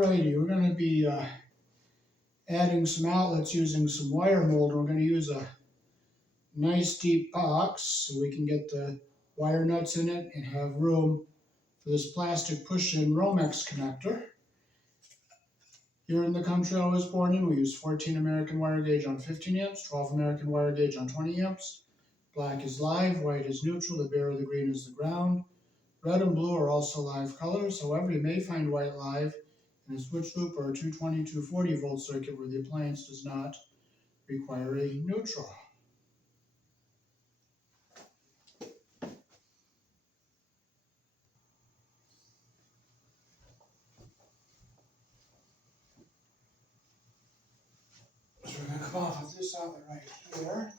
Alrighty, we're going to be adding some outlets using some wire mold. We're going to use a nice deep box so we can get the wire nuts in it and have room for this plastic push-in Romex connector. Here in the country I was born in, we use 14 American wire gauge on 15 amps, 12 American wire gauge on 20 amps. Black is live, white is neutral, the bare or the green is the ground. Red and blue are also live colors. However, you may find white live in a switch loop or a 220, 240 volt circuit where the appliance does not require a neutral. So we're going to come off of this outlet right here.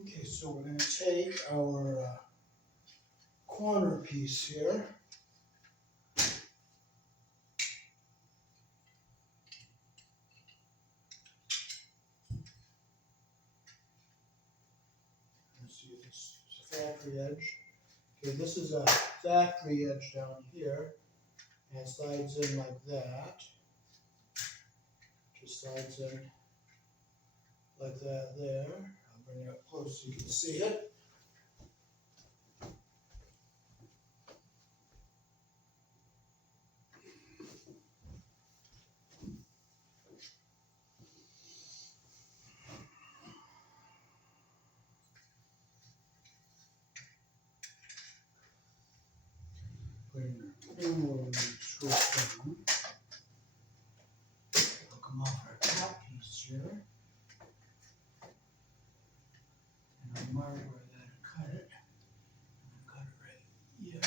Okay, so we're going to take our corner piece here. Let's see, this is a factory edge. Okay, this is a factory edge down here, and it slides in like that. Just slides in like that there. I'll bring it up close so you can see it. Put in a little screw down. We'll come off our top piece here. And I'll mark where I gotta cut it. I'm gonna cut it right here.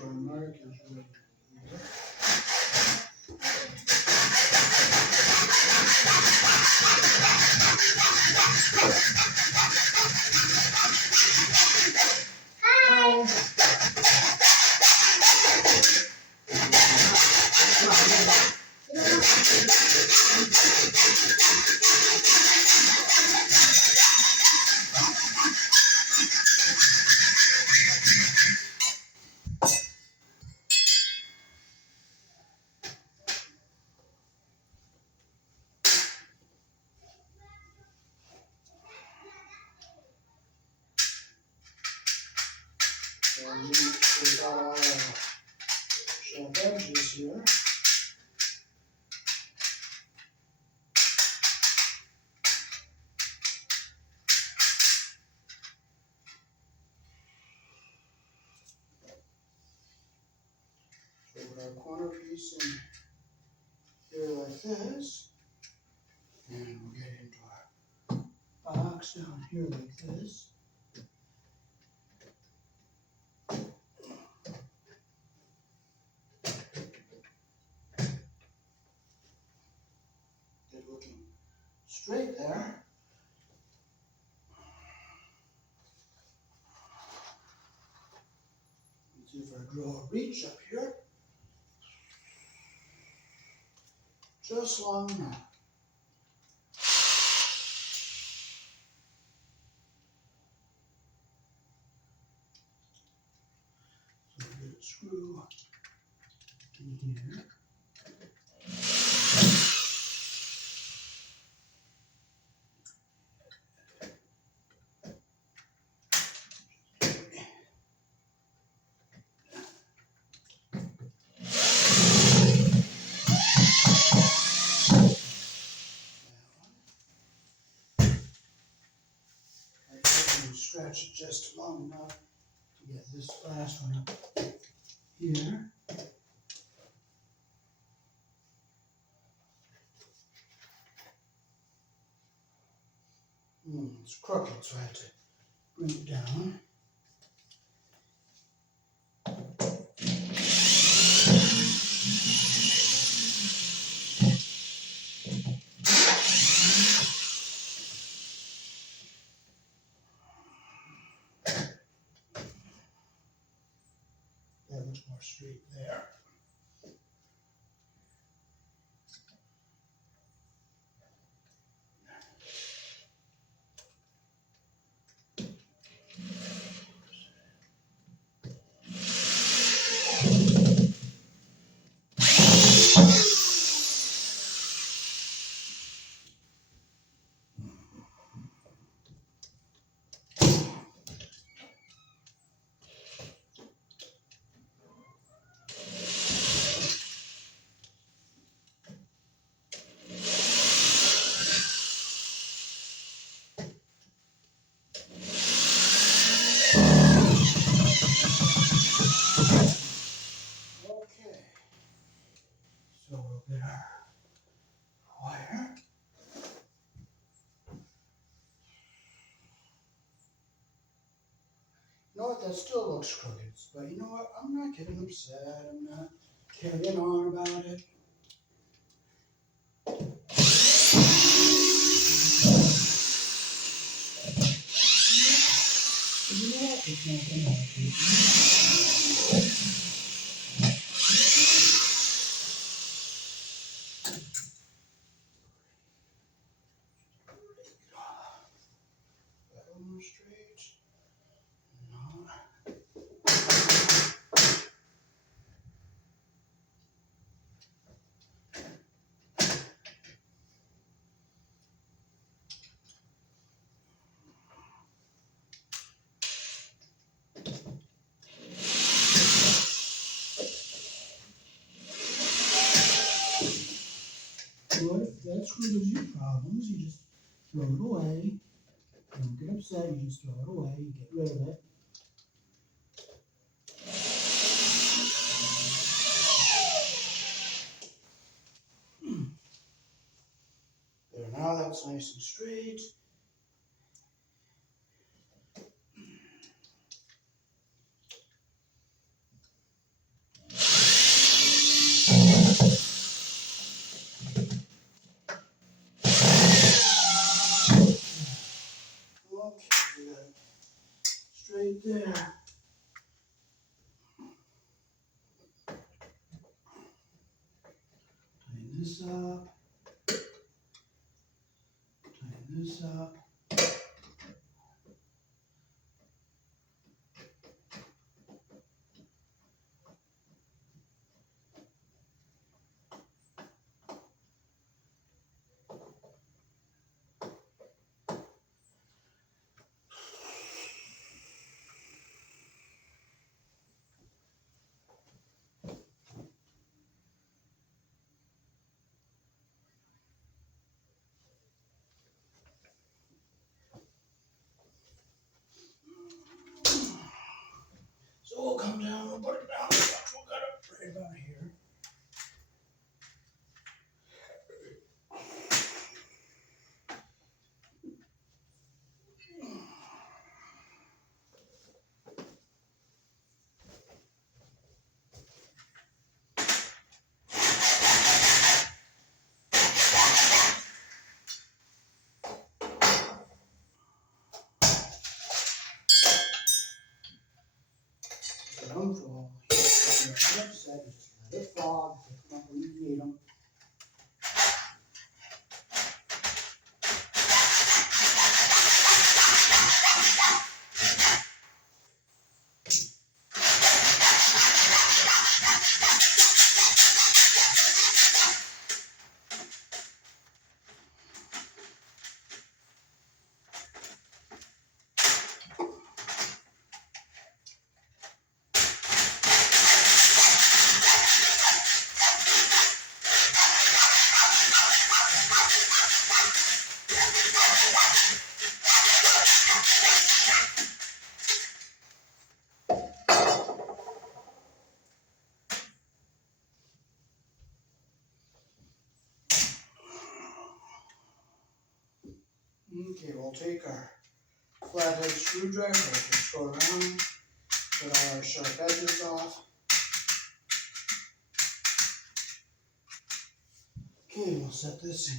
sure our mark is right here. So we got all our sharp edges here. So put our corner piece in here like this, and we'll get into our box down here like this. Get looking straight there. Let's see if I draw a reach up here. Just long enough. So we get a screw in here. Stretch it just long enough to get this last one up here. It's crooked, so I have to bring it down. That looks more straight there. Okay, so we'll get our wire. You know what, that still looks crooked, but you know what, I'm not getting upset, I'm not carrying on about it. You know what, it's not gonna happen. That one more straight. No. Well, if that screw gives you problems, you just throw it away. Don't get upset, you just throw it away, you get rid of it. There, now that's nice and straight. this up, tighten this up. So we'll come down and put it down. We'll cut it right about here. Don't fall. Just let it fog. Come up when you need them. Okay, we'll take our flathead screwdriver, just go around, get all our sharp edges off. Okay, we'll set this in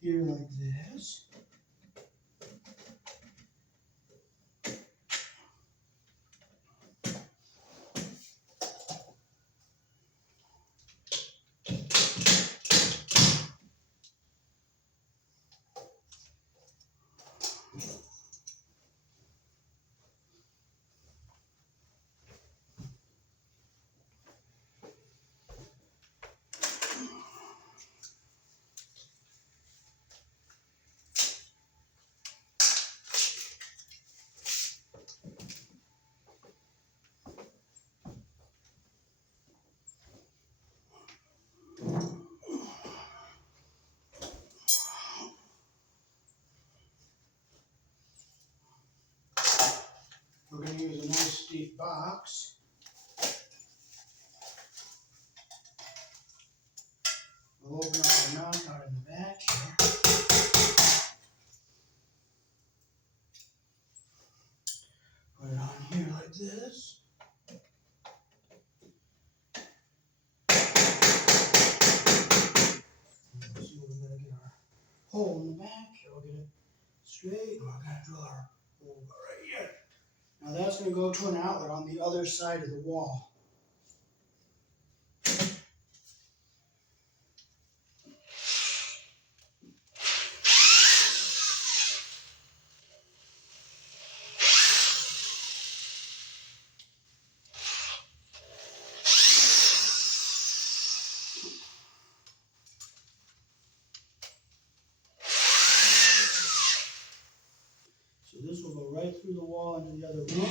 here like this. We're going to use a nice deep box. We'll open up the mount out in the back here. Put it on here like this. Let's see, we're going to get our hole in the back here. We'll get it straight. We're going to drill our hole right here. Now that's going to go to an outlet on the other side of the wall. So this will go right through the wall into the other room.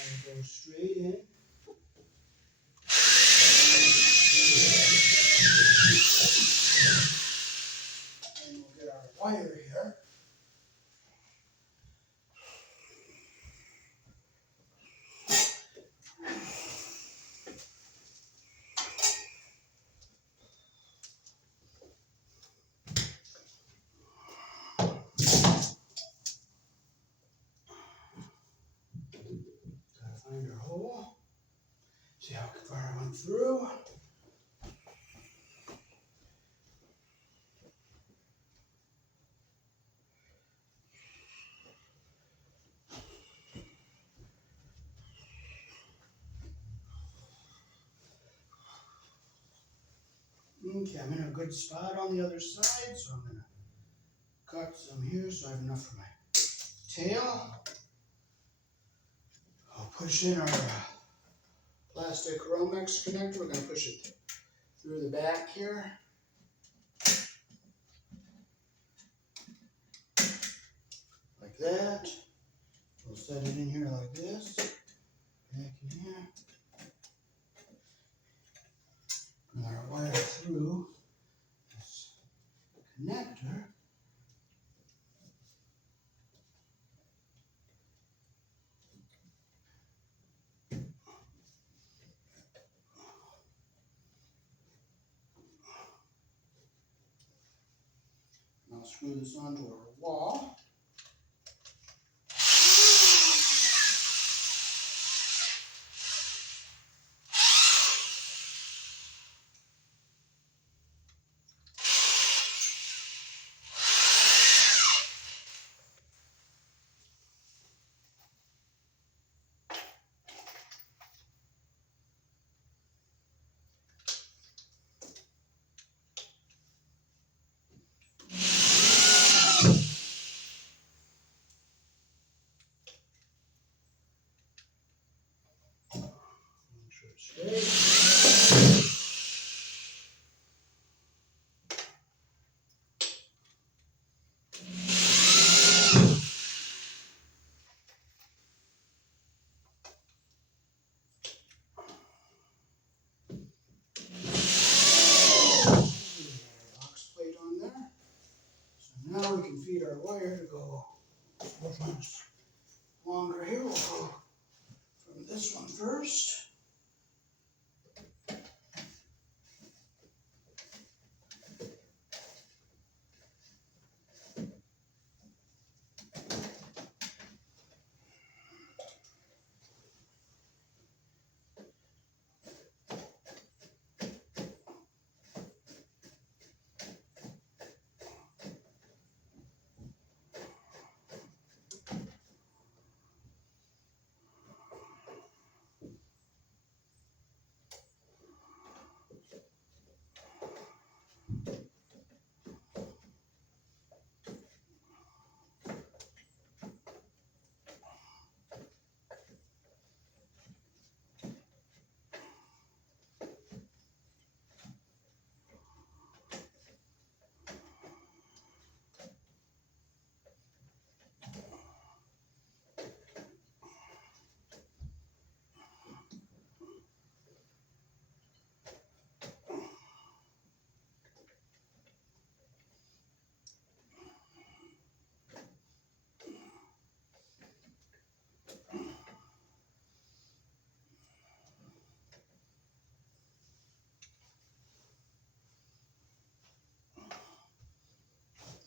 And go straight in. And we'll get our wire here. Okay, I'm in a good spot on the other side, so I'm going to cut some here so I have enough for my tail. I'll push in our plastic Romex connector. We're going to push it through the back here. Like that. We'll set it in here like this. Back in here. And our wire through this connector. And I'll screw this onto our wall. Make sure it's straight. Box plate on there. So now we can feed our wire to go longer here. We'll go from this one first.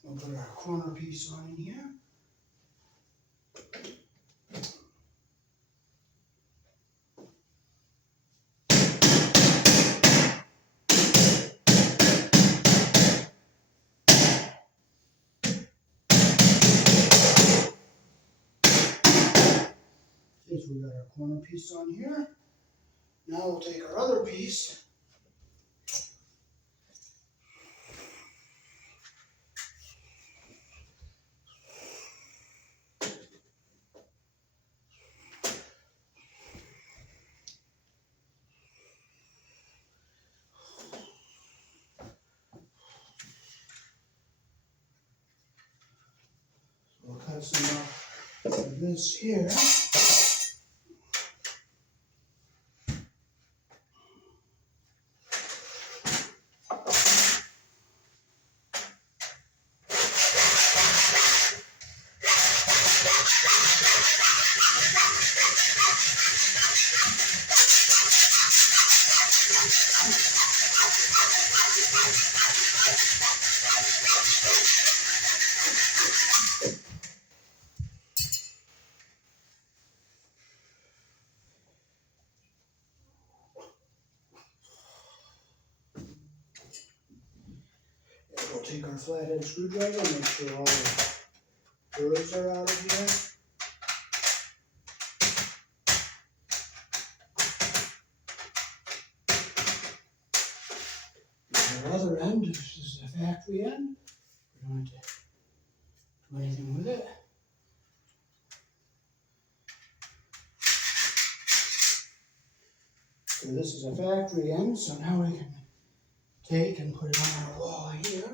We'll put our corner piece on in here. Okay, so we got our corner piece on here. Now we'll take our other piece. We'll cut some off of this here. We'll take our flathead screwdriver and make sure all the grooves are out of here. our other end. This is the factory end. We don't have to do anything with it. So this is a factory end, so now we can take and put it on our wall here.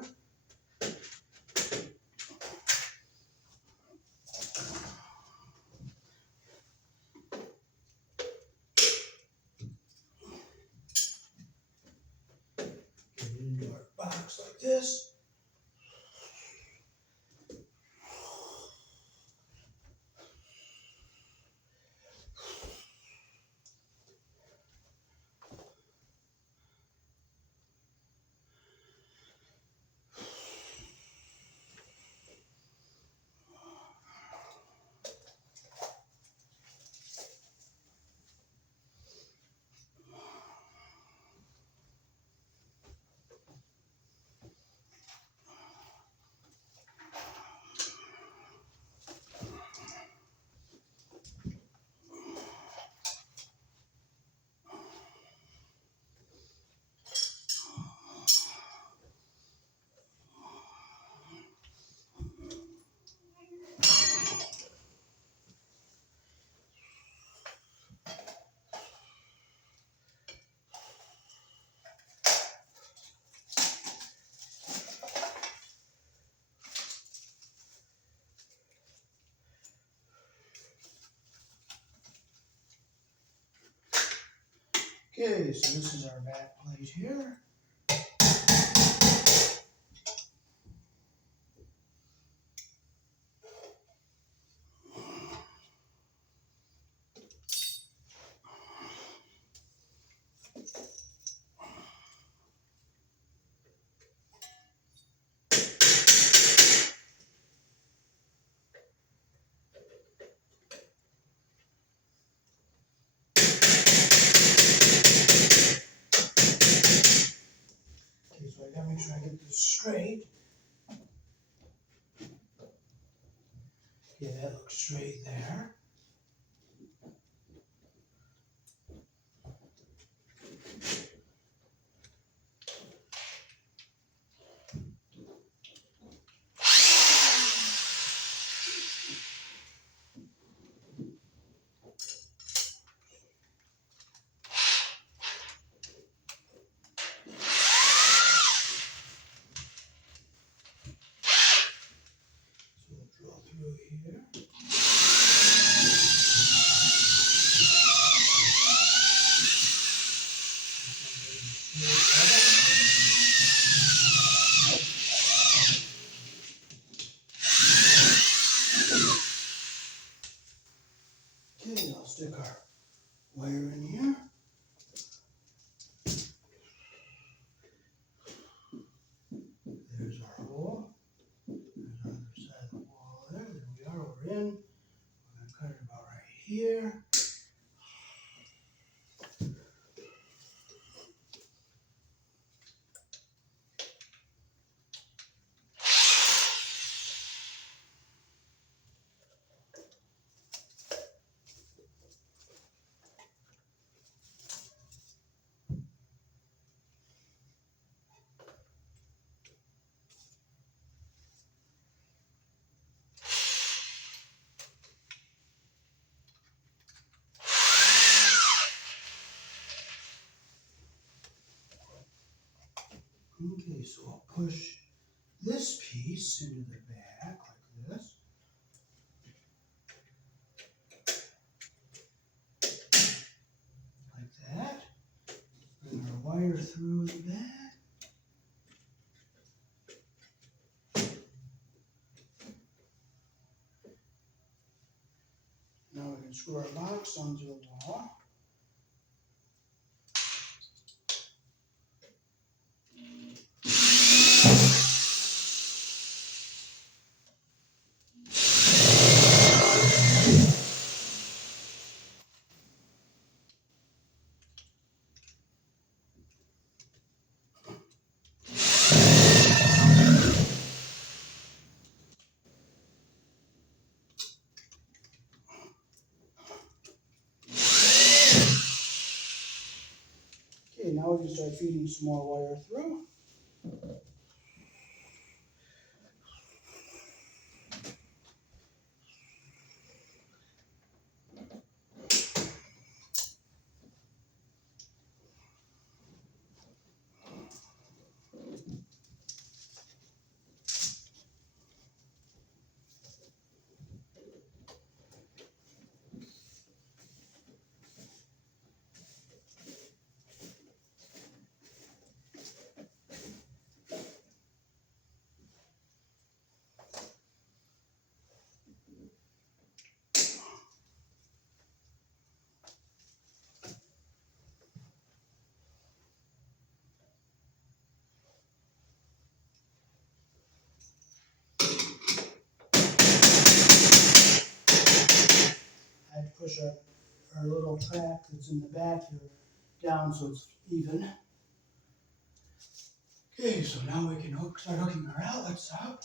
Get it into our box like this. Okay, so this is our back plate here. Okay, so I gotta make sure I get this straight. Yeah, that looks straight there. So we'll drill through here. Okay, I'll stick our wire in here. There's our hole. There's our other side of the wall there. There we are, we're in. We're going to cut it about right here. Okay, so I'll push this piece into the back like this. Like that. Bring our wire through the back. Now we can screw our box onto the wall. Okay, now we can start feeding some more wire through. push our little track that's in the back here down so it's even. Okay, so now we can start hooking our outlets up.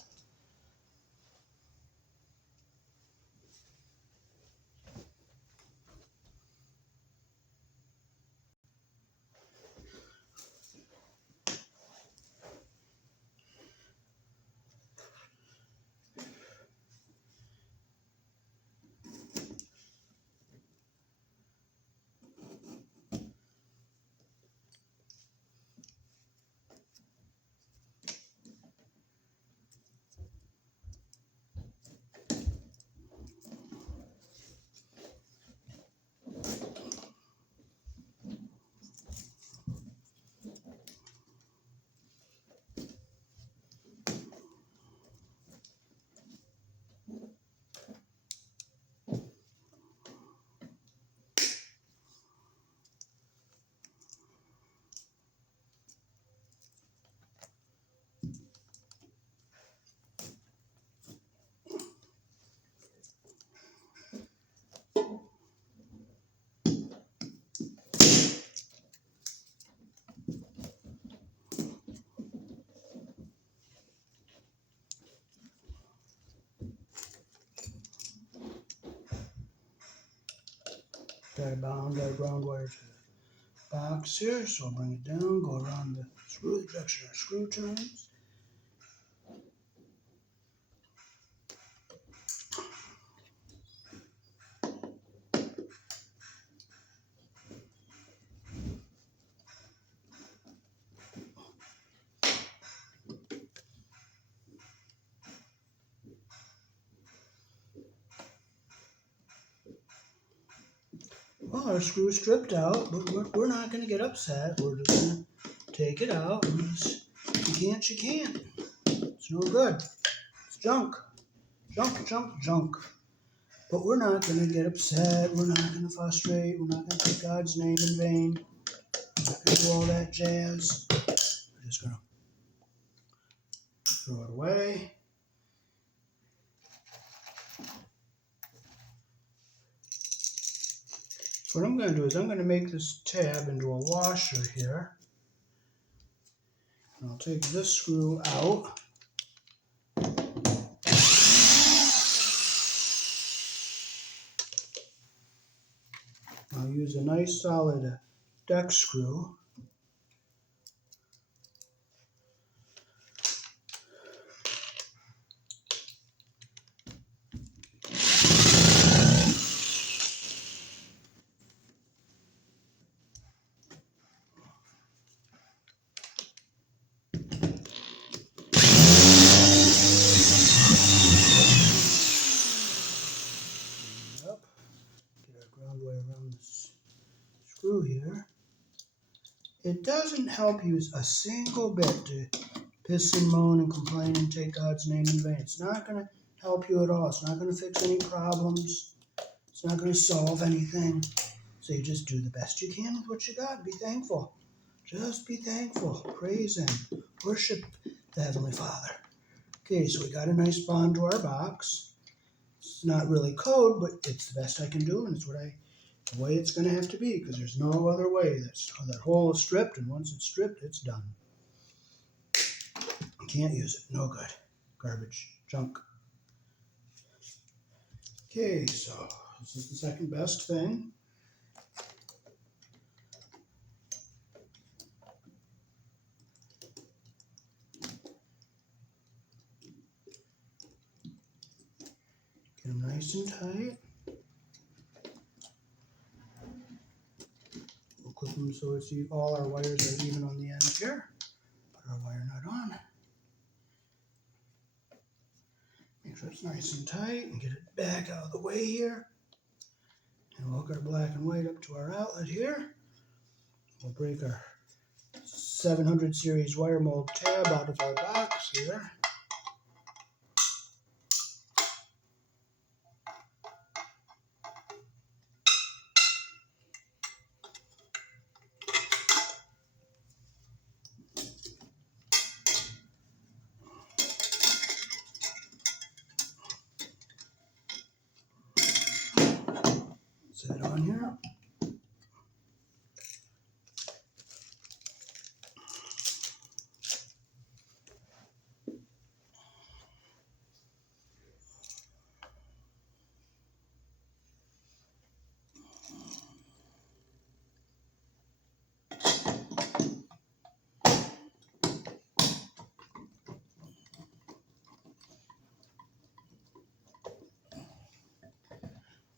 Gotta bound our ground wire to the box here, so I'll bring it down, go around the screw, direction our screw turns. Well, our screw's stripped out, but we're not going to get upset. We're just going to take it out. And just, you can't. It's no good. It's junk. Junk, junk, junk. But we're not going to get upset. We're not going to frustrate. We're not going to take God's name in vain. We're not going to do all that jazz. We're just going to throw it away. So what I'm going to do is I'm going to make this tab into a washer here. And I'll take this screw out. I'll use a nice solid deck screw. Get our ground wire around this screw here. It doesn't help you a single bit to piss and moan and complain and take God's name in vain. It's not going to help you at all. It's not going to fix any problems. It's not going to solve anything. So you just do the best you can with what you got. Be thankful. Just be thankful. Praise Him. Worship the Heavenly Father. Okay, so we got a nice bond to our box. It's not really code, but it's the best I can do, and it's the way it's going to have to be, because there's no other way. That hole is stripped, and once it's stripped, it's done. You can't use it. No good. Garbage. Junk. Okay, so this is the second best thing. Get them nice and tight. We'll clip them so all our wires are even on the end here. Put our wire nut on. Make sure it's nice and tight and get it back out of the way here. And we'll hook our black and white up to our outlet here. We'll break our 700 series wire mold tab out of our box here. on here.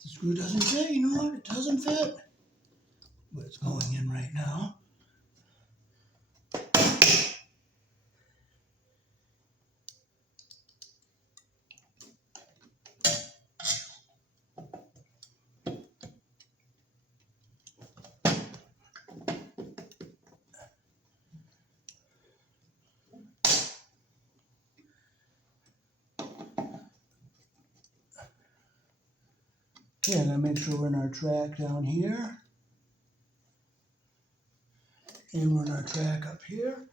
The screw doesn't fit, you know what? It doesn't fit. But it's going in right now. Okay, I'm gonna make sure we're in our track down here. And we're in our track up here.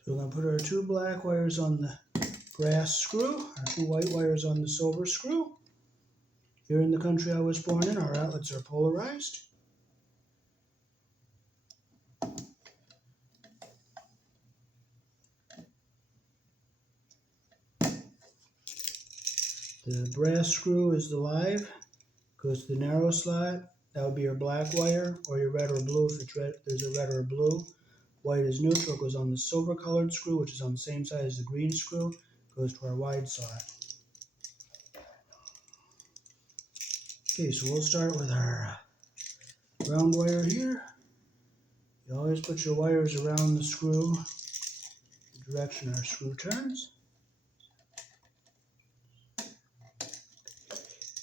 So we're going to put our 2 black wires on the brass screw, our 2 white wires on the silver screw. Here in the country I was born in, our outlets are polarized. The brass screw is the live, goes to the narrow slot. That would be your black wire, or your red or blue if it's red, there's a red or blue. White is neutral, goes on the silver colored screw, which is on the same side as the green screw, goes to our wide slot. Okay, so we'll start with our round wire here. You always put your wires around the screw, the direction our screw turns.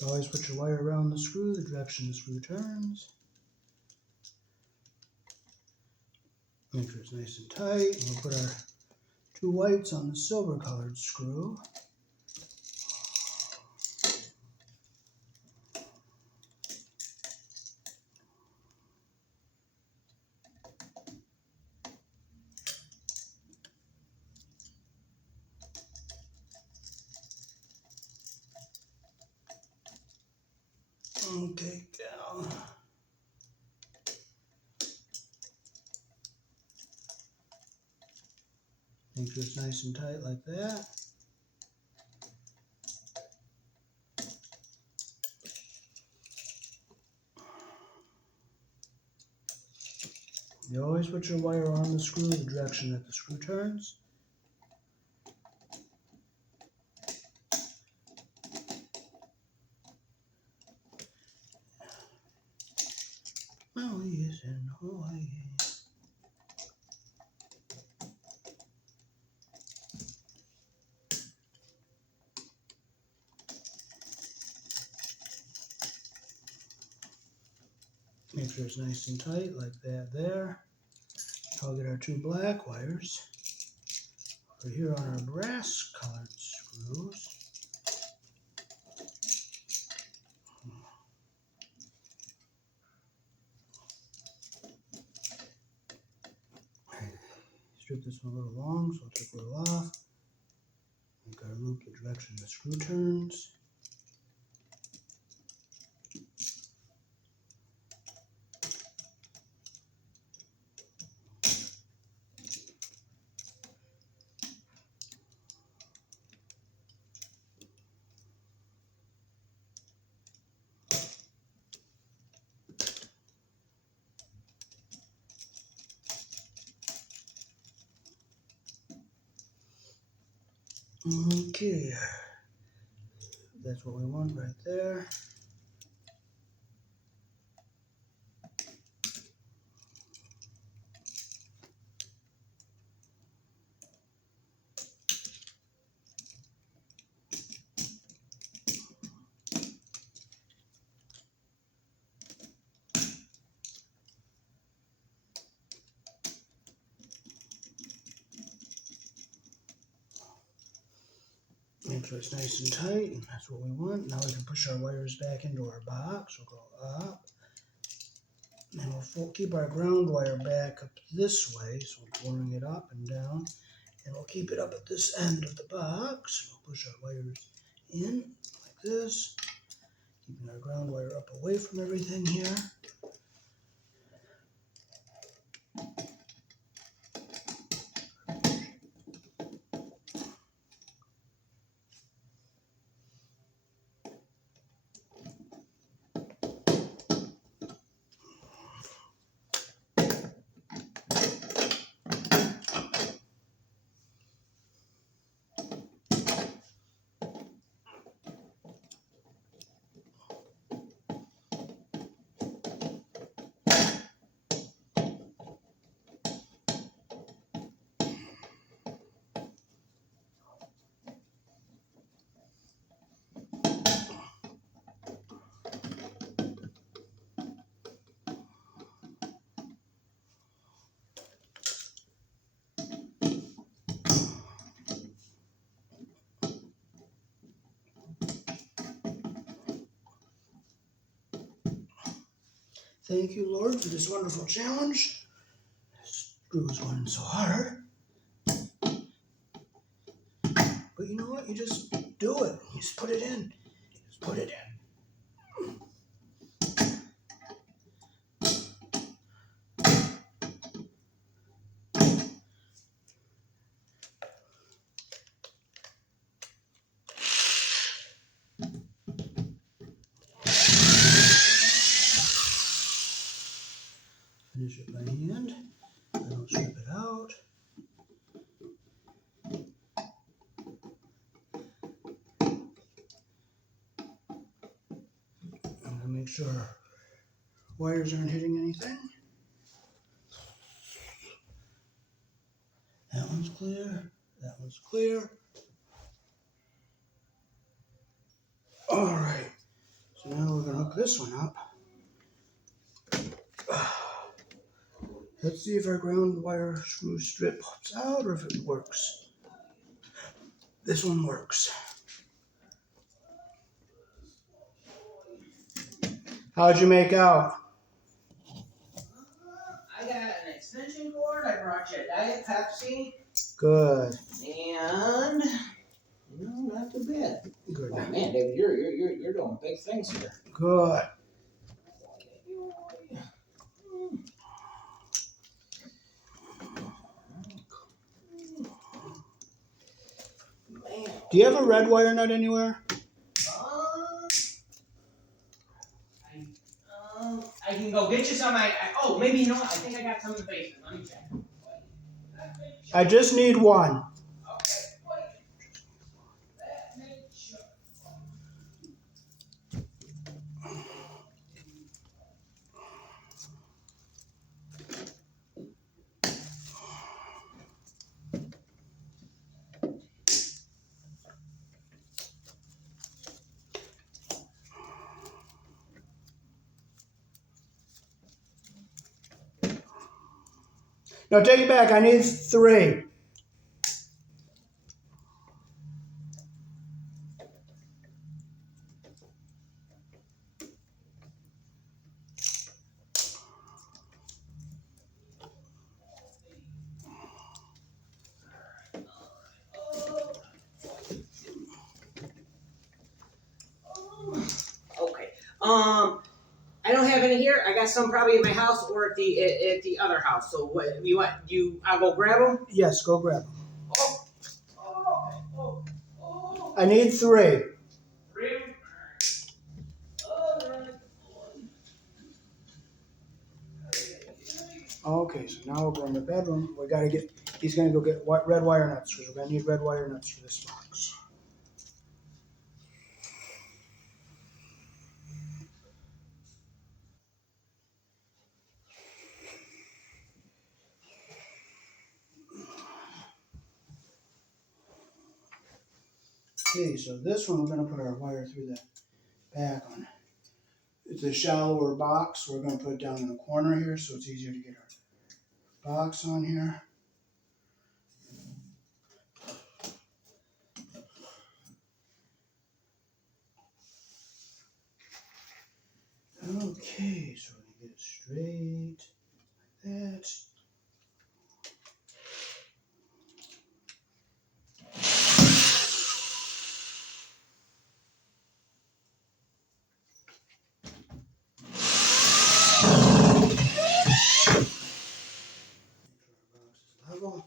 You always put your wire around the screw, the direction the screw turns. Make sure it's nice and tight. We'll put our 2 whites on the silver colored screw. Okay, down. Make sure it's nice and tight like that. You always put your wire on the screw, the direction that the screw turns. Oh yes and oh yes. Make sure it's nice and tight like that there. I'll get our 2 black wires over here on our brass colored screws. Strip this one a little long, so I'll take a little off. Make our loop the direction the screw turns. Okay, that's what we want right there. Make sure it's nice and tight, and that's what we want. Now we can push our wires back into our box. We'll go up. And we'll keep our ground wire back up this way, so we're pouring it up and down. And we'll keep it up at this end of the box. We'll push our wires in like this, keeping our ground wire up away from everything here. Thank you, Lord, for this wonderful challenge. This screw is going so hard. But you know what? You just do it. You just put it in. Just put it in. Finish it by hand. I don't strip it out. I'm going to make sure wires aren't hitting anything. That one's clear. That one's clear. All right. So now we're going to hook this one up. Let's see if our ground wire screw strip pops out or if it works. This one works. How'd you make out? I got an extension cord. I brought you a Diet Pepsi. Good. And not too bad. Good. Oh man, David, you're doing big things here. Good. Man. Do you have a red wire nut anywhere? I can go get you some. Oh, maybe not. I think I got some in the basement. Let me check. I just need one. Okay, wait. Let me check. No, take it back. I need 3. Okay. I don't have any here. I got some probably in my house or at the other house. So what you want? I'll go grab them. Yes, go grab them. Oh. I need 3. Okay, so now we'll go in the bedroom. We gotta get. He's gonna go get red wire nuts because we're gonna need red wire nuts for this box. Okay, so this one we're gonna put our wire through the back on. It's a shallower box. So we're gonna put it down in the corner here, so it's easier to get our box on here. Get it straight like that. Level.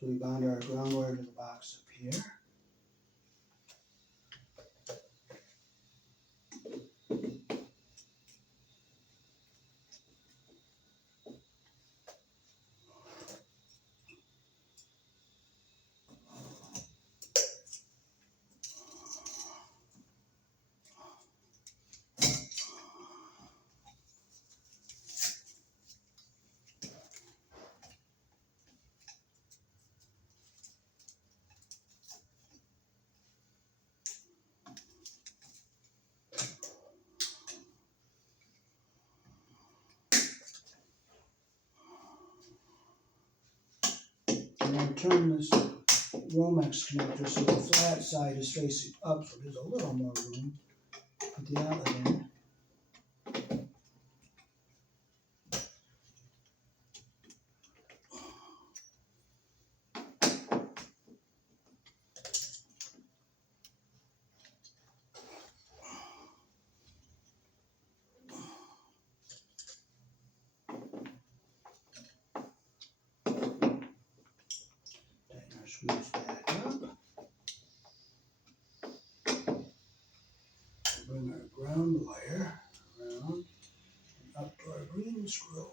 So we bound our ground wire to the box up here. I'm going to turn this Romex connector so the flat side is facing up, so there's a little more room. Put the outlet in. Tighten our screws back up. Bring our ground wire around and up to our green screw.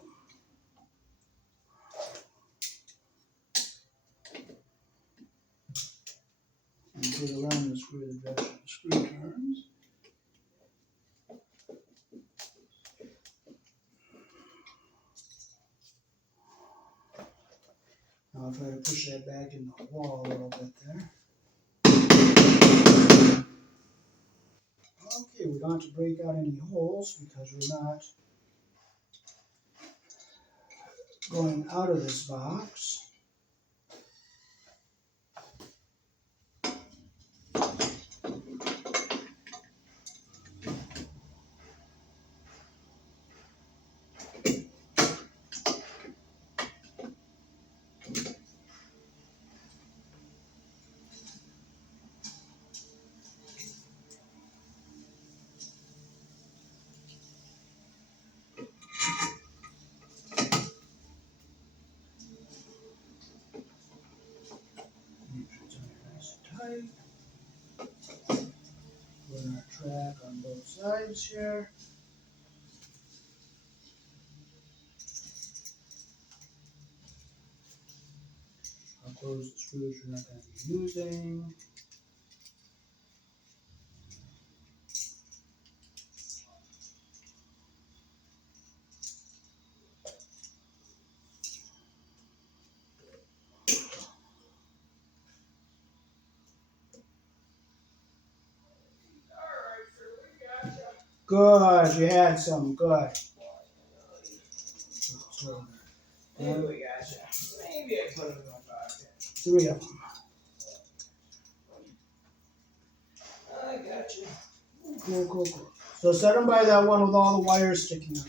And put around the screw the direction the screw turns. Now I'll try to push that back in the wall a little bit there. Okay, we don't have to break out any holes because we're not going out of this box. Make sure it's on there nice and tight. Run our track on both sides here. I'll close the screws we're not going to be using. Good, you had some, good. So, Maybe we gotcha. Maybe I put them in my pocket. 3 of them. I gotcha. Cool, cool, cool. So set them by that one with all the wires sticking out.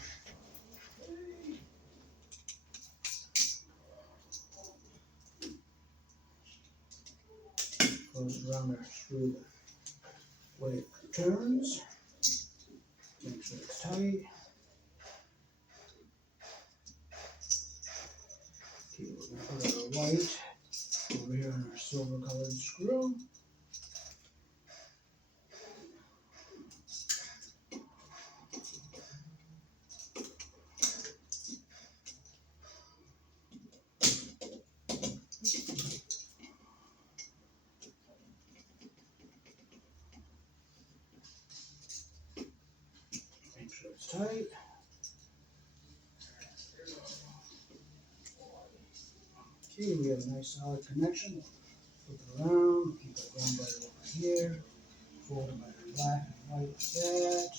Close it around our screw the way it turns. Make sure it's tight. Okay, we're going to put our white over here on our silver colored screw. tight. Okay, we have a nice solid connection. Flip it around, keep it ground wire over here, fold it by the black and white like that.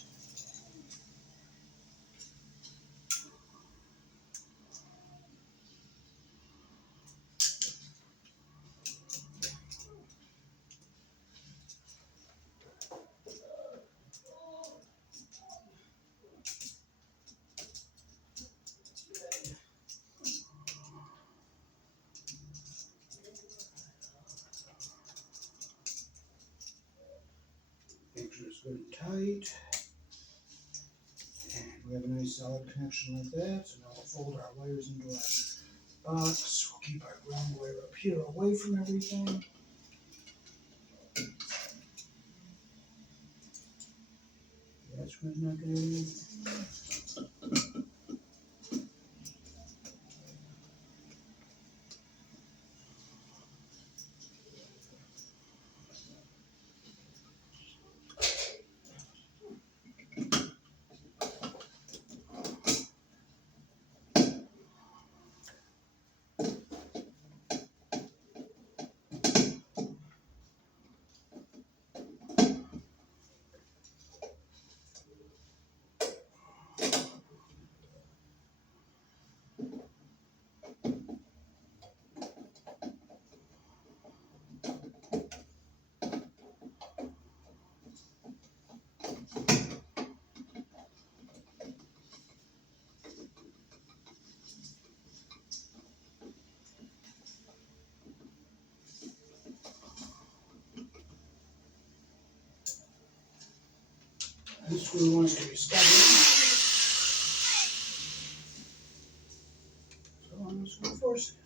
Make sure it's good and tight. And we have a nice solid connection like that. So now we'll fold our wires into our box. We'll keep our ground wire up here away from everything. That screw's not getting in. This screw wants to be stubborn. So I'm just going to force it.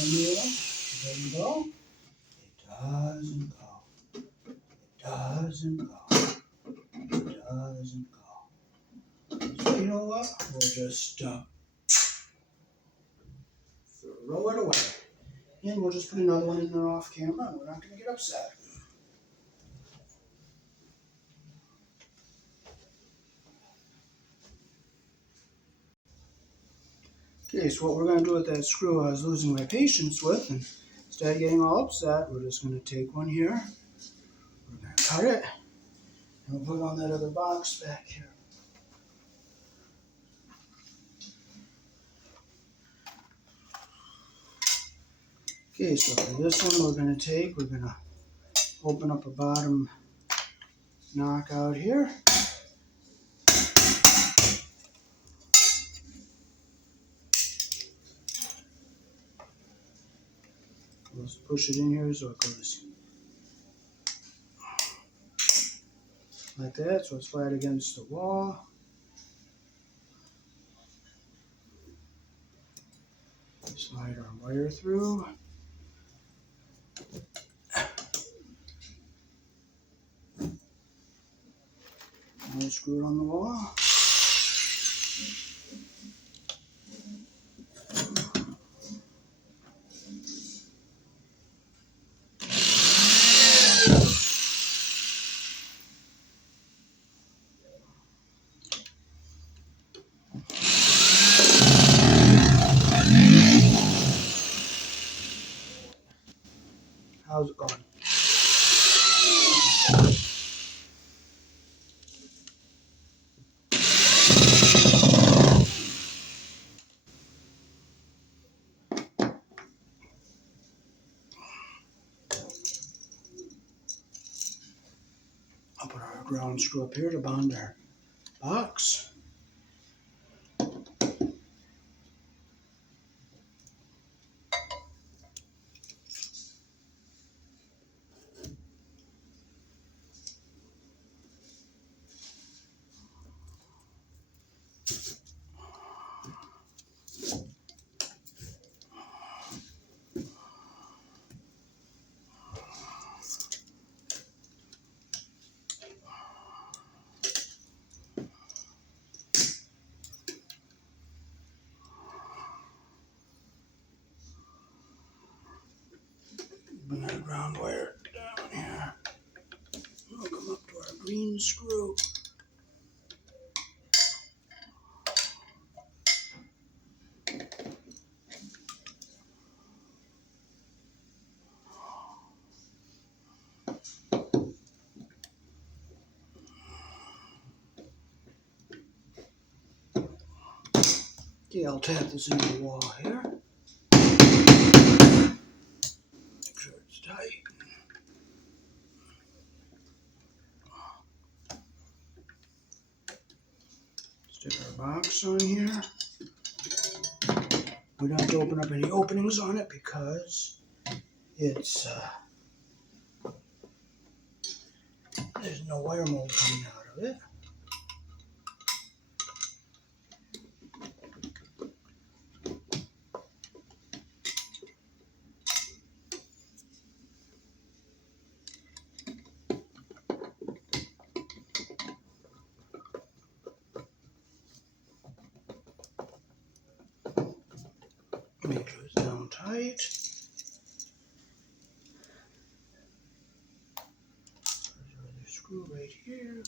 And there you go. It doesn't go. It doesn't go. It doesn't go. So you know what? We'll just throw it away. And we'll just put another one in there off camera, and we're not going to get upset. Okay, so what we're going to do with that screw I was losing my patience with, and instead of getting all upset, we're just going to take one here, we're going to cut it, and we'll put it on that other box back here. Okay, so for this one we're going to open up a bottom knockout here. We'll just push it in here so it goes like that, so it's flat against the wall. Slide our wire through. And we'll screw it on the wall. How's it going? I'll put our ground screw up here to bond our box. Bring our ground wire down here. We'll come up to our green screw. Okay, I'll tap this into the wall here. Make sure it's tight. Stick our box on here. We don't have to open up any openings on it because it's there's no wire mold coming out of it. Make sure it's down tight. There's another screw right here.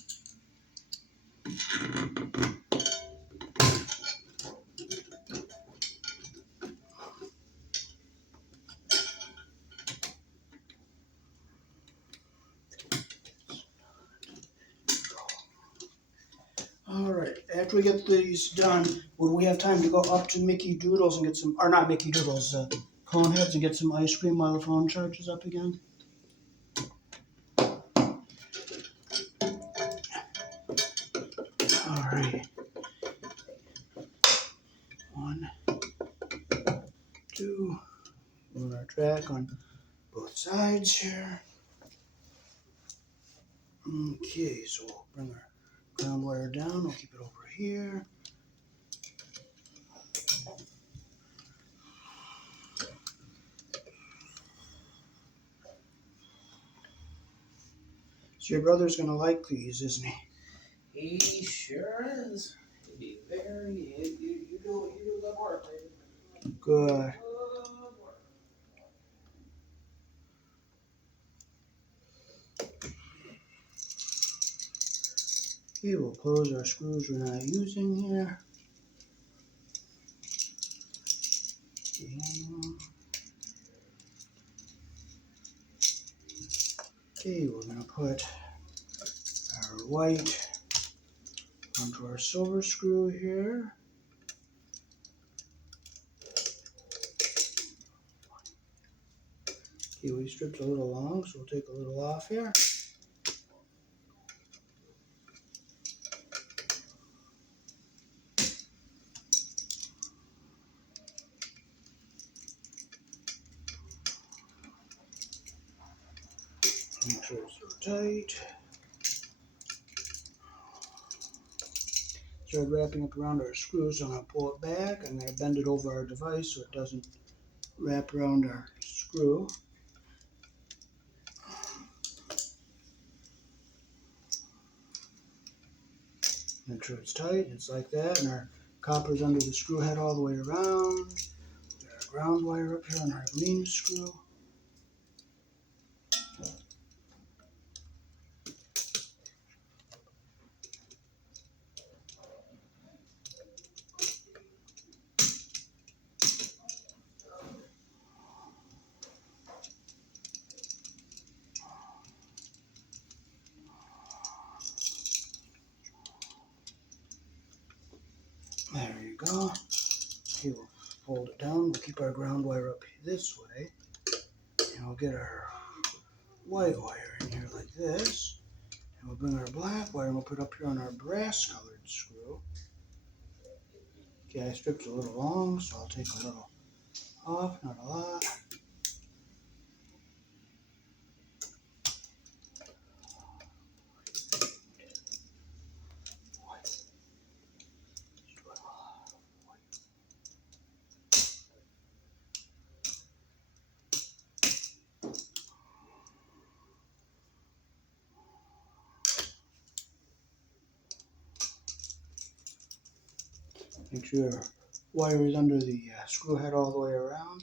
Alright, after we get these done, would we have time to go up to Mickey Doodles and get some, or not Mickey Doodles, Coneheads and get some ice cream while the phone charges up again? Alright. 1, 2, on our track on both sides here. Okay, so we'll bring our ground wire down, we'll keep it over here. So your brother's gonna like these, isn't he? He sure is. He'd be very. You do good work, baby. Good. Good work. Okay, we'll close our screws we're not using here. Okay, we're gonna put our white onto our silver screw here. Okay, we stripped a little long, so we'll take a little off here. Make sure it's so tight. Start wrapping it around our screw, so I'm going to pull it back. I'm going to bend it over our device so it doesn't wrap around our screw. Make sure it's tight. It's like that, and our copper's under the screw head all the way around. Got our ground wire up here on our green screw. There you go. Okay, we'll fold it down. We'll keep our ground wire up this way. And we'll get our white wire in here like this. And we'll bring our black wire and we'll put it up here on our brass colored screw. Okay, I stripped a little long, so I'll take a little off, not a lot. Make sure your wire is under the screw head all the way around.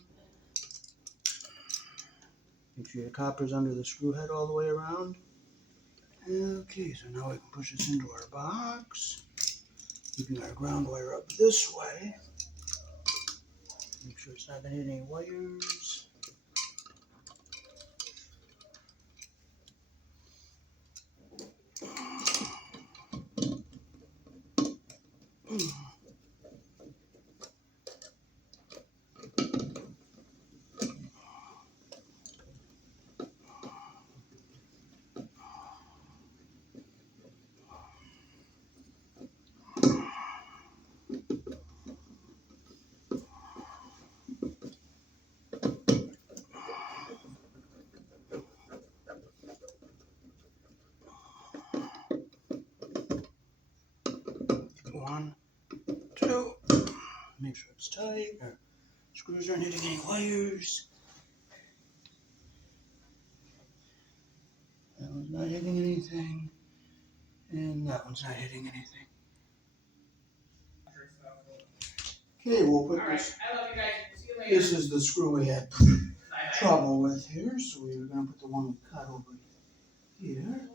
Make sure your copper's under the screw head all the way around. Okay, so now we can push this into our box. Keeping our ground wire up this way. Make sure it's not going to hit any wires. One, two. Make sure it's tight. Our screws aren't hitting any wires. That one's not hitting anything. And that one's not hitting anything. Okay, we'll put this. I love you guys. See you later. This is the screw we had trouble with here, so we were going to put the one we cut over here.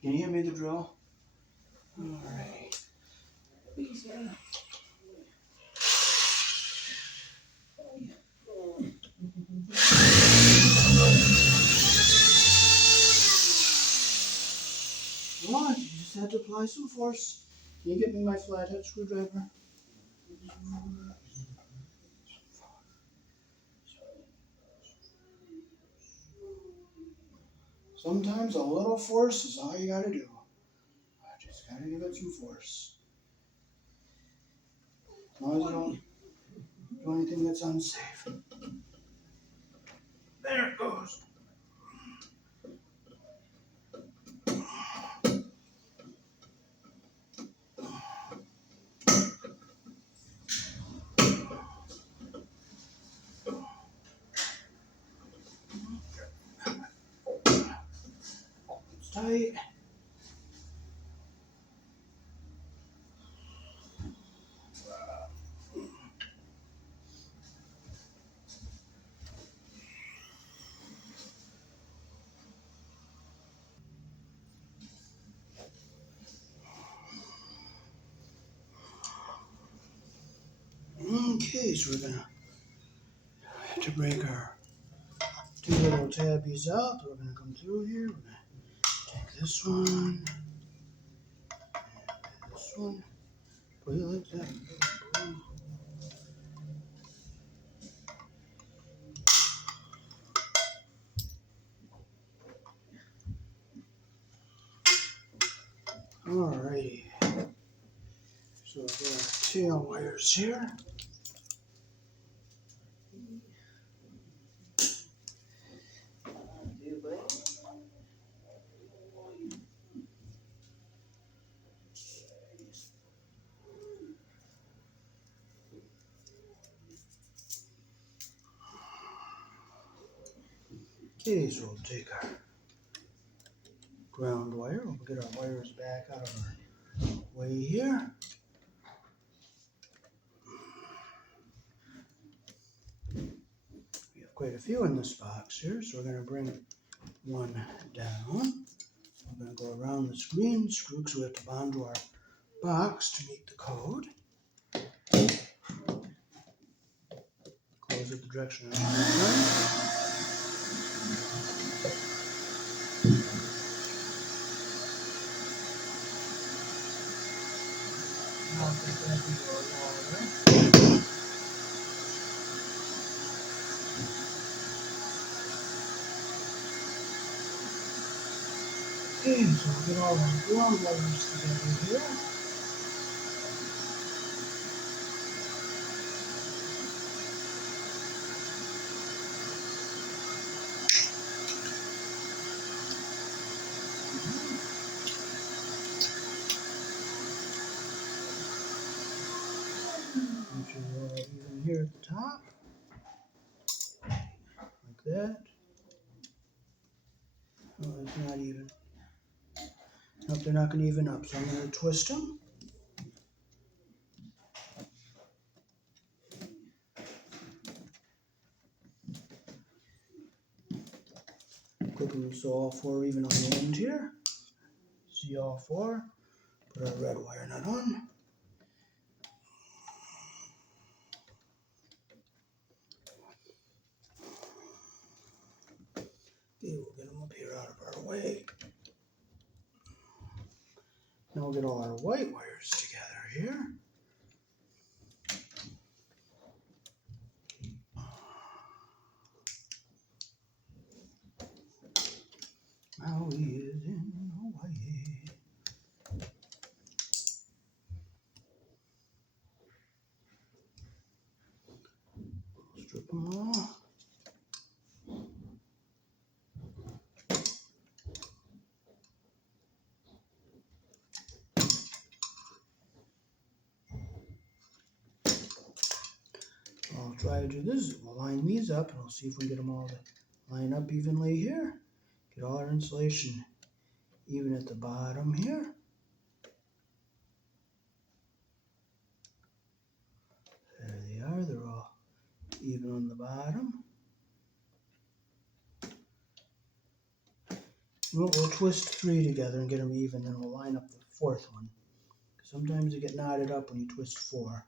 Can you hear me, the drill? Alright. Come on, you just had to apply some force. Can you get me my flathead screwdriver? Sometimes a little force is all you gotta do. I just gotta give it some force. As long as you don't do anything that's unsafe. There it goes. It's tight. Okay, so we're gonna have to break our two little tabbies out. We're gonna come through here. We're gonna take this one and this one. Put it like that. Alrighty. So we've got our tail wires here. Okay, so we'll take our ground wire. We'll get our wires back out of our way here. We have quite a few in this box here, so we're going to bring one down. We're going to go around this green screw because we have to bond to our box to meet the code. Close it the direction of the Okay, so we'll get all our ground wires together here. Make sure we're all even here at the top. Like that. Oh, it's not even. Nope, they're not going to even up, so I'm going to twist them. Clip them so all four are even on the end here. See all four. Put our red wire nut on. Okay, we'll get them up here out of our way. Now we'll get all our white wires together here. Maui is in Hawaii. Strip them all. I'll try to do this. We'll line these up and we'll see if we can get them all to line up evenly here. Get all our insulation even at the bottom here. There they are. They're all even on the bottom. We'll twist three together and get them even, then we'll line up the fourth one. Sometimes they get knotted up when you twist four,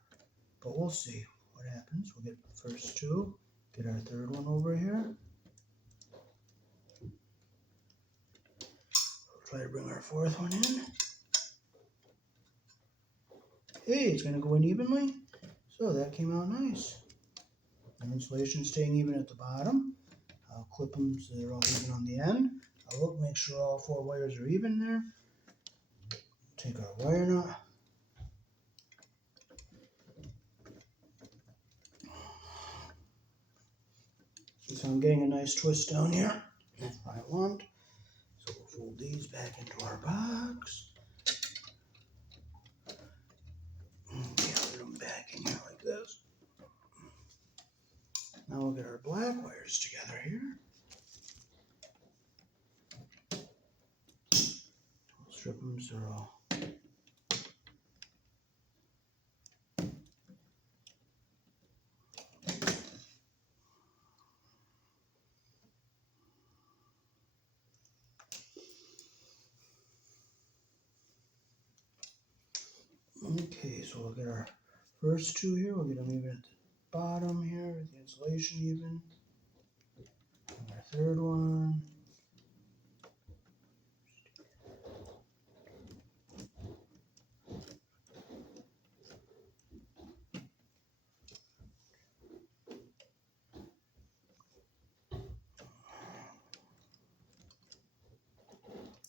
but we'll see what happens. We'll get the first two, get our third one over here. We'll try to bring our fourth one in. Hey, it's going to go in evenly. So that came out nice. The insulation staying even at the bottom. I'll clip them so they're all even on the end. I'll look, make sure all four wires are even there. Take our wire nut. So I'm getting a nice twist down here. That's what I want. So we'll fold these back into our box. And gather them back in here like this. Now we'll get our black wires together here. We'll strip them so they're all okay, so we'll get our first two here. We'll get them even at the bottom here, the insulation even. And our third one.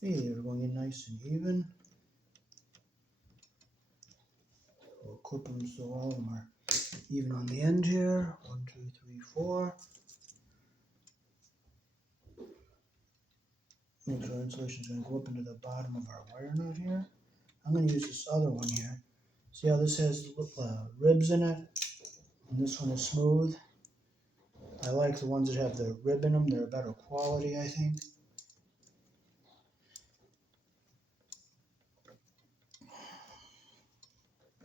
Hey, they're going in nice and even. We'll clip them so all of them are even on the end here. 1, 2, 3, 4. Make sure our insulation is going to go up into the bottom of our wire nut here. I'm going to use this other one here. See how this has ribs in it? And this one is smooth. I like the ones that have the rib in them. They're better quality, I think.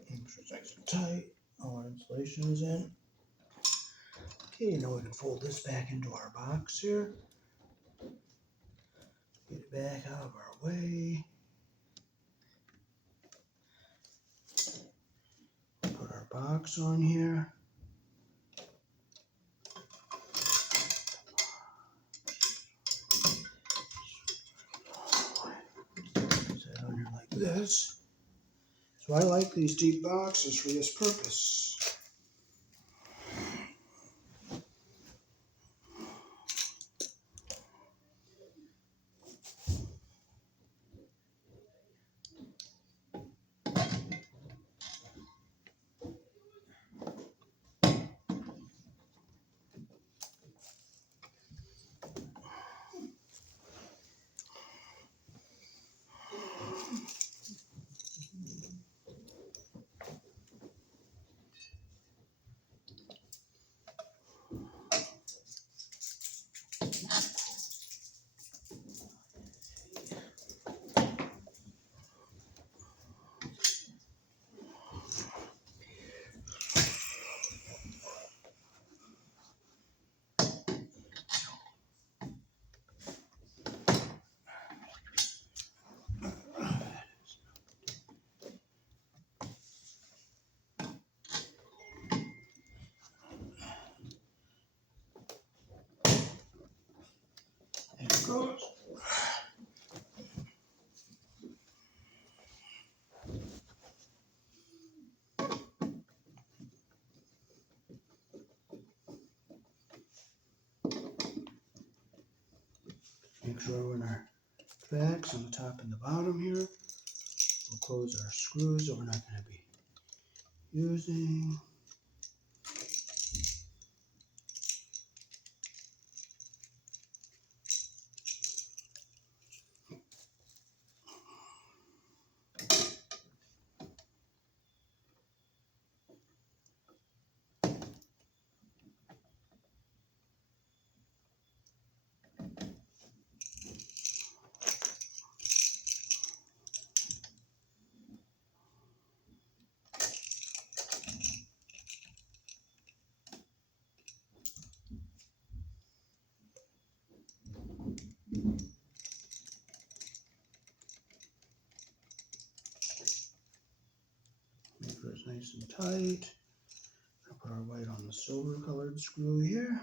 Make sure it's nice and tight. All our insulation is in. Okay, now we can fold this back into our box here. Get it back out of our way. Put our box on here. Set it on here like this. So I like these deep boxes for this purpose. Make sure we're in our tracks on the top and the bottom here. We'll close our screws that we're not going to be using. Make sure it's nice and tight. I'll put our white on the silver colored screw here.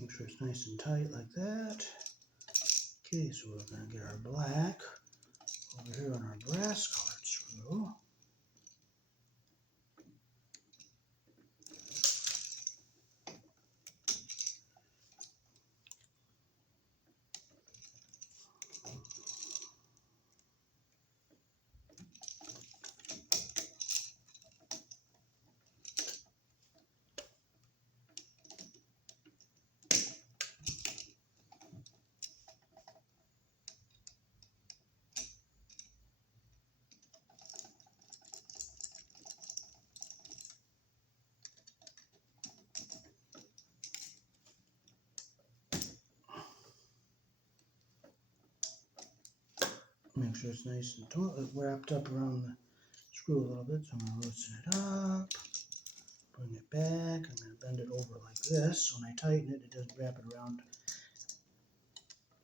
Make sure it's nice and tight like that. Okay, so we're going to get our black over here on our brass colored screw. Make sure it's nice and wrapped up around the screw a little bit. So I'm going to loosen it up, bring it back. I'm going to bend it over like this. When I tighten it, it doesn't wrap it around.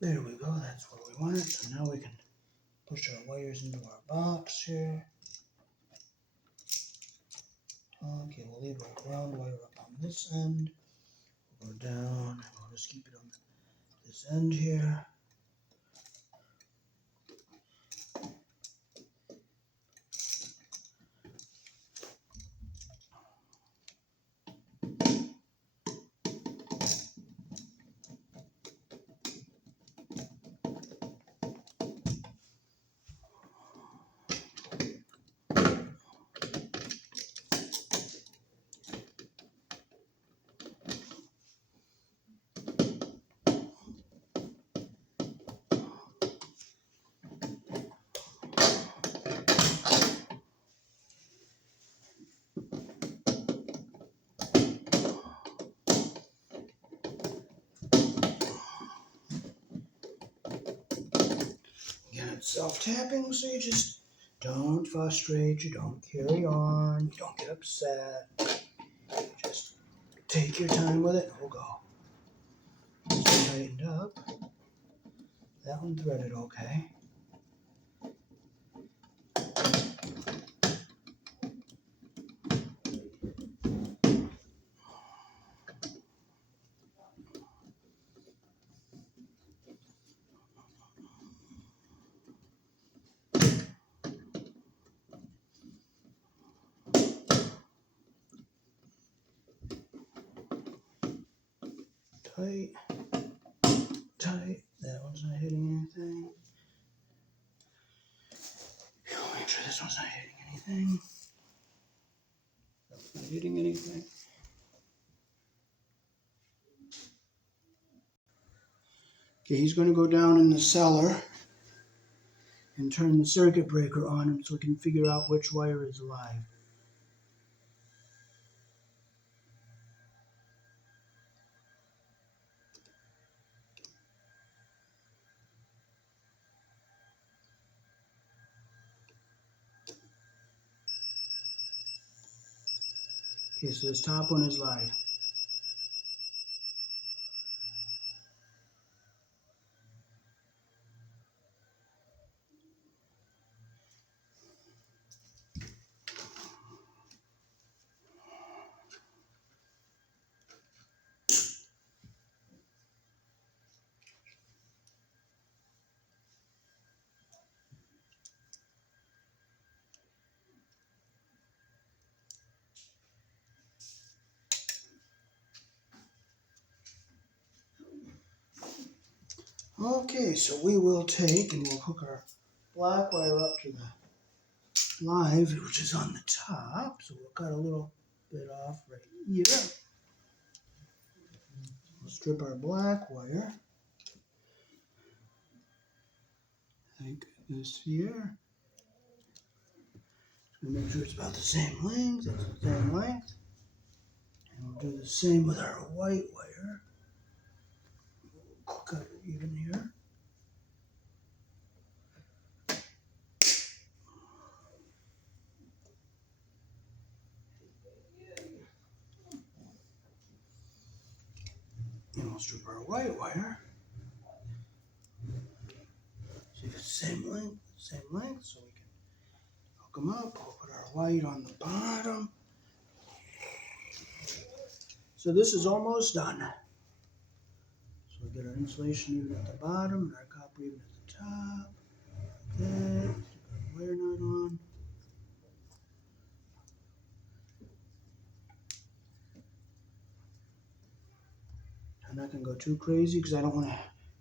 There we go. That's where we want it. So now we can push our wires into our box here. Okay, we'll leave our ground wire up on this end. We'll go down. We'll just keep it on this end here. Again, it's self-tapping, so you just don't frustrate, you don't carry on, you don't get upset. Just take your time with it and we'll go. It's tightened up. That one threaded okay. Tight, tight. That one's not hitting anything. Make sure this one's not hitting anything. That's not hitting anything. Okay, he's going to go down in the cellar and turn the circuit breaker on so we can figure out which wire is live. Okay, so this top one is live. Okay, so we will take and we'll hook our black wire up to the live, which is on the top. So we'll cut a little bit off right here. We'll strip our black wire. Like this here. Make sure it's about the same length. It's the same length. And we'll do the same with our white wire. We'll cut it even here. And we'll strip our white wire. See, it's the same length, so we can hook them up. We'll put our white on the bottom. So this is almost done. So we get our insulation even at the bottom and our copper even at the top. Like that. Stick our wire nut on. I'm not going to go too crazy because I don't want to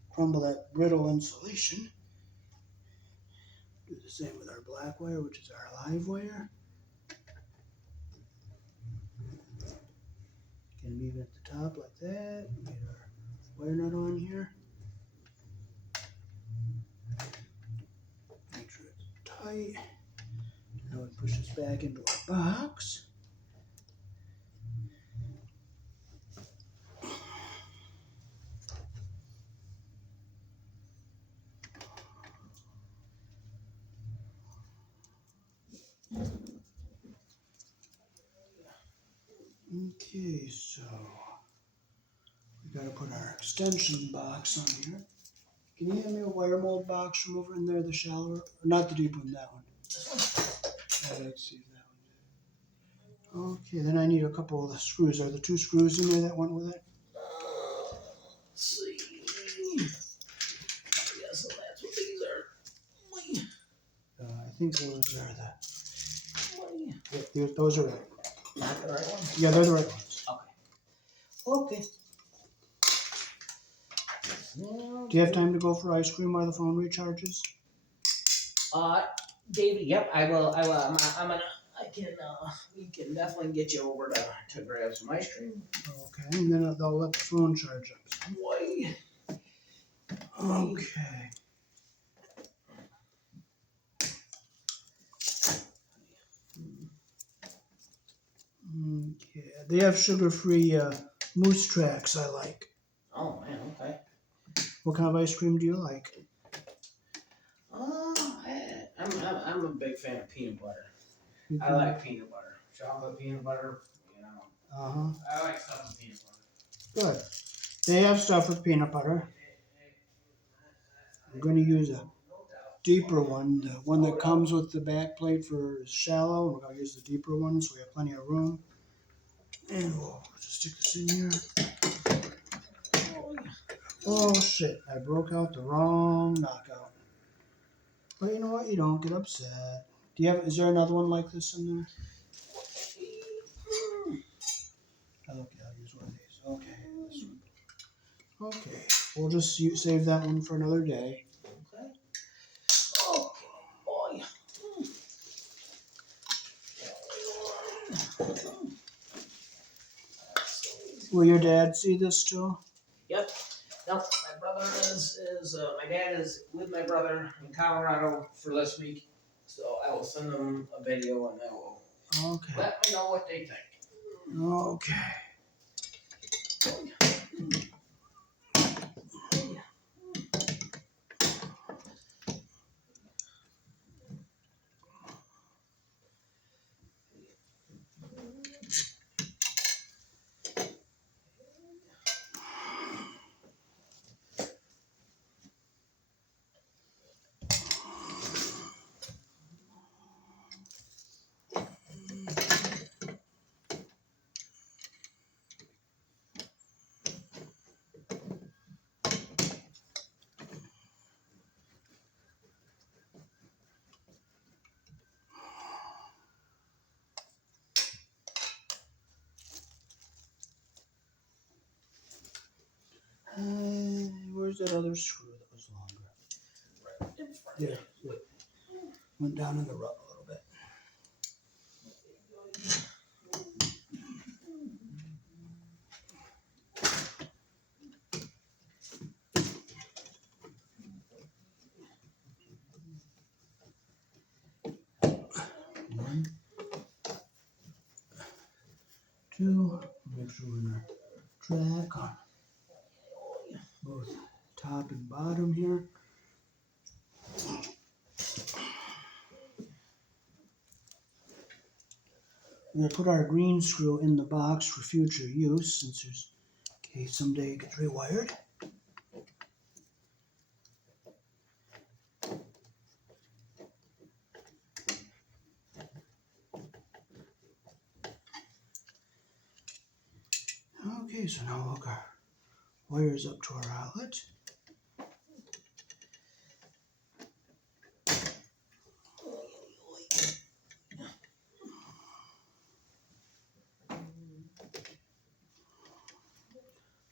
crumble that brittle insulation. Do the same with our black wire, which is our live wire. Get them even at the top like that. Get our wire nut on here. Make sure it's tight. Now we push this back into our box. Okay, so we got to put our extension box on here. Can you hand me a wire mold box from over in there, the shallower, or not the deep one, that one? Let's see that one. Okay, then I need a couple of the screws. Are the 2 screws in there that went with it? Let's see. Yeah, so that's what these are. I think those are the. Yeah, those are right. Not the right one? Yeah, they're the right ones. Okay. Okay. Do you have time to go for ice cream while the phone recharges? David, yep, I will. We can definitely get you over to grab some ice cream. Okay, and then they'll let the phone charge up. Boy. Okay. Okay, they have sugar-free moose tracks I like. Oh man, okay. What kind of ice cream do you like? I'm a big fan of peanut butter. I like peanut butter, chocolate peanut butter. You know. I like stuff with peanut butter. Good. They have stuff with peanut butter. I'm going to use a deeper one, the one that comes with the back plate for shallow. We're going to use the deeper one so we have plenty of room. And we'll just stick this in here. Oh shit, I broke out the wrong knockout. But you know what? You don't get upset. Is there another one like this in there? Okay, I'll use one of these. Okay, this one. Okay, we'll just save that one for another day. Okay. Oh boy. Will your dad see this too? Yep. No, my brother is my dad is with my brother in Colorado for this week, so I will send them a video and they will let me know what they think. Okay. Where's that other screw that was There, went down in the rub a little bit. One, two, make sure we're in our track on both top and bottom here. We'll put our green screw in the box for future use since there's, in case someday it gets rewired. Okay, so now we'll hook our wires up to our outlet.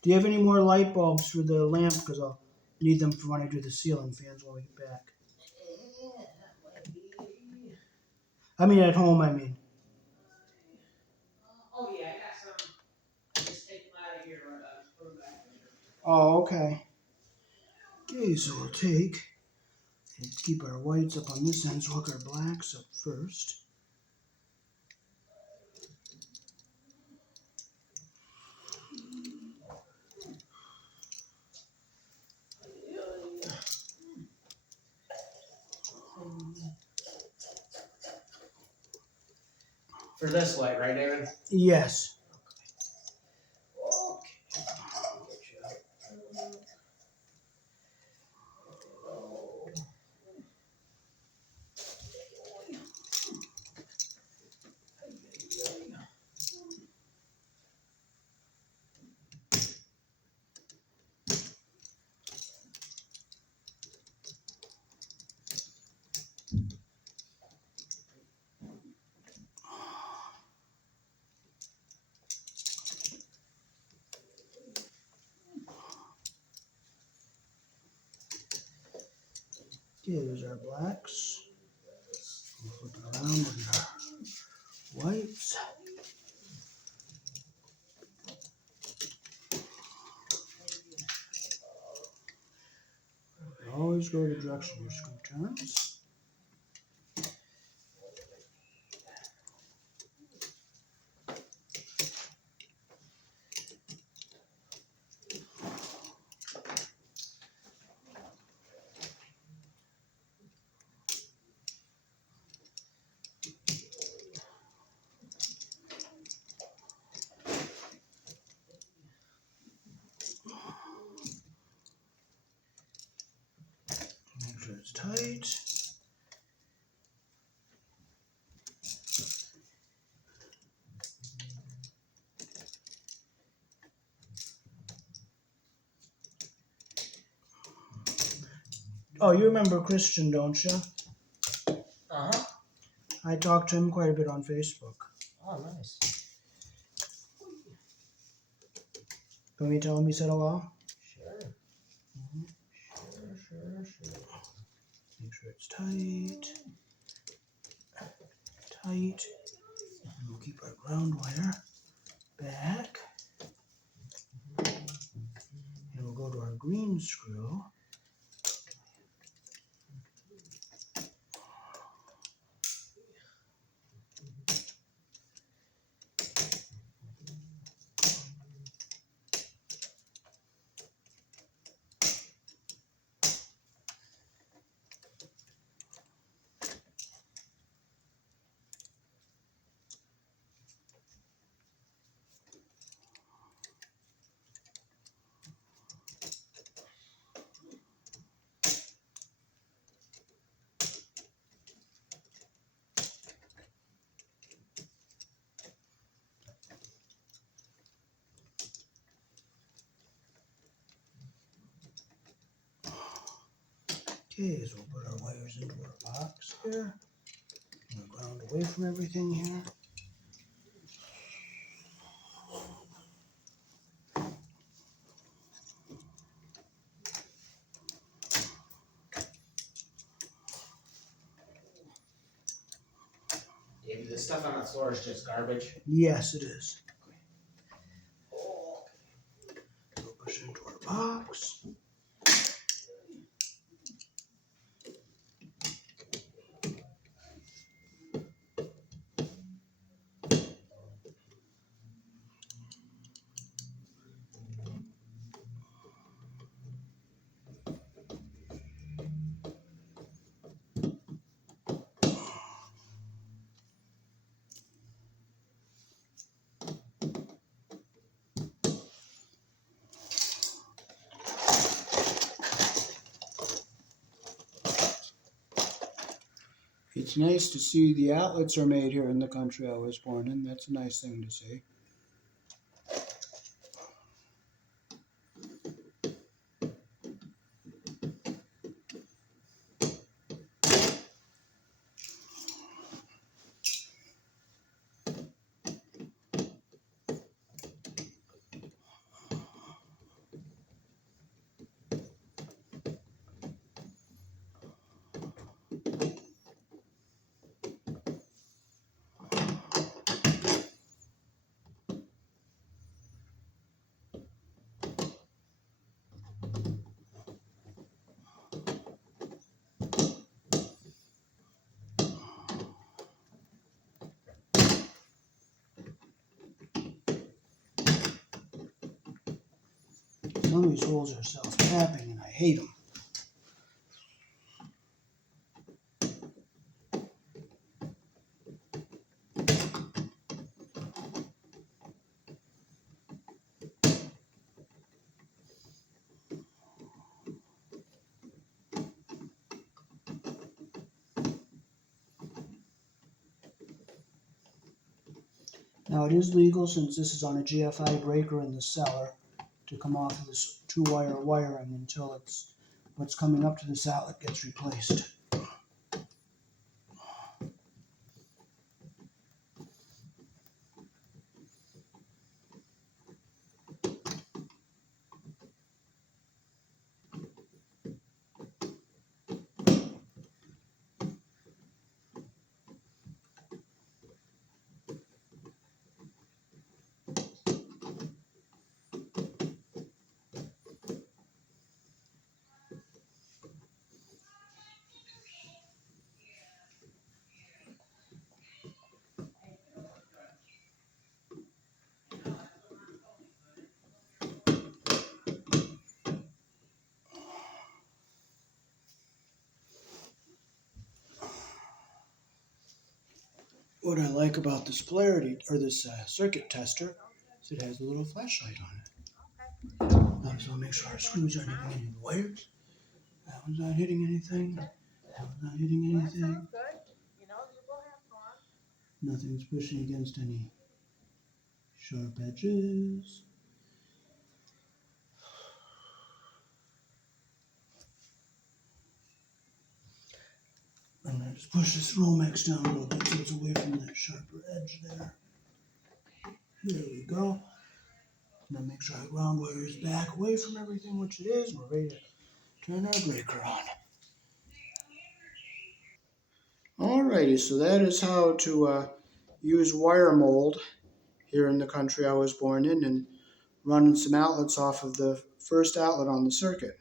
Do you have any more light bulbs for the lamp? Because I'll need them for when I do the ceiling fans when we get back. I mean, at home, I mean. Oh yeah, I got some. Just take them out of here and put them back in here. Oh, okay. Okay, so we'll take and keep our whites up on this end, so hook our blacks up first. For this light, right, Aaron? Yes. Okay, there's our blacks. We'll flip it around with our whites. Always go the direction your screw turns. Make sure it's tight. Oh, you remember Christian, don't you? Uh-huh. I talked to him quite a bit on Facebook. Oh, nice. Can we tell him he said hello? Sure. Sure. Make sure it's tight. Tight. And we'll keep our ground wire back. And we'll go to our green screw. Okay, so we'll put our wires into our box here. We'll ground away from everything here. stuff on the floor is just garbage? Yes, it is. We'll push it into our box. It's nice to see the outlets are made here in the country I was born in. That's a nice thing to see. Some of these holes are self-tapping and I hate them. Now it is legal, since this is on a GFI breaker in the cellar, to come off of this 2-wire wiring until what's coming up to this outlet gets replaced. What I like about this polarity, or this circuit tester, is it has a little flashlight on it. Now, so I'll make sure our screws aren't hitting any of the wires. That one's not hitting anything. That one's not hitting anything. Nothing's pushing against any sharp edges. I'm going to just push this Romex down a little bit so it's away from that sharper edge there. There we go. Now make sure our ground wire is back away from everything, which it is, and we're ready to turn our breaker on. Alrighty, so that is how to use wiremold here in the country I was born in, and running some outlets off of the first outlet on the circuit.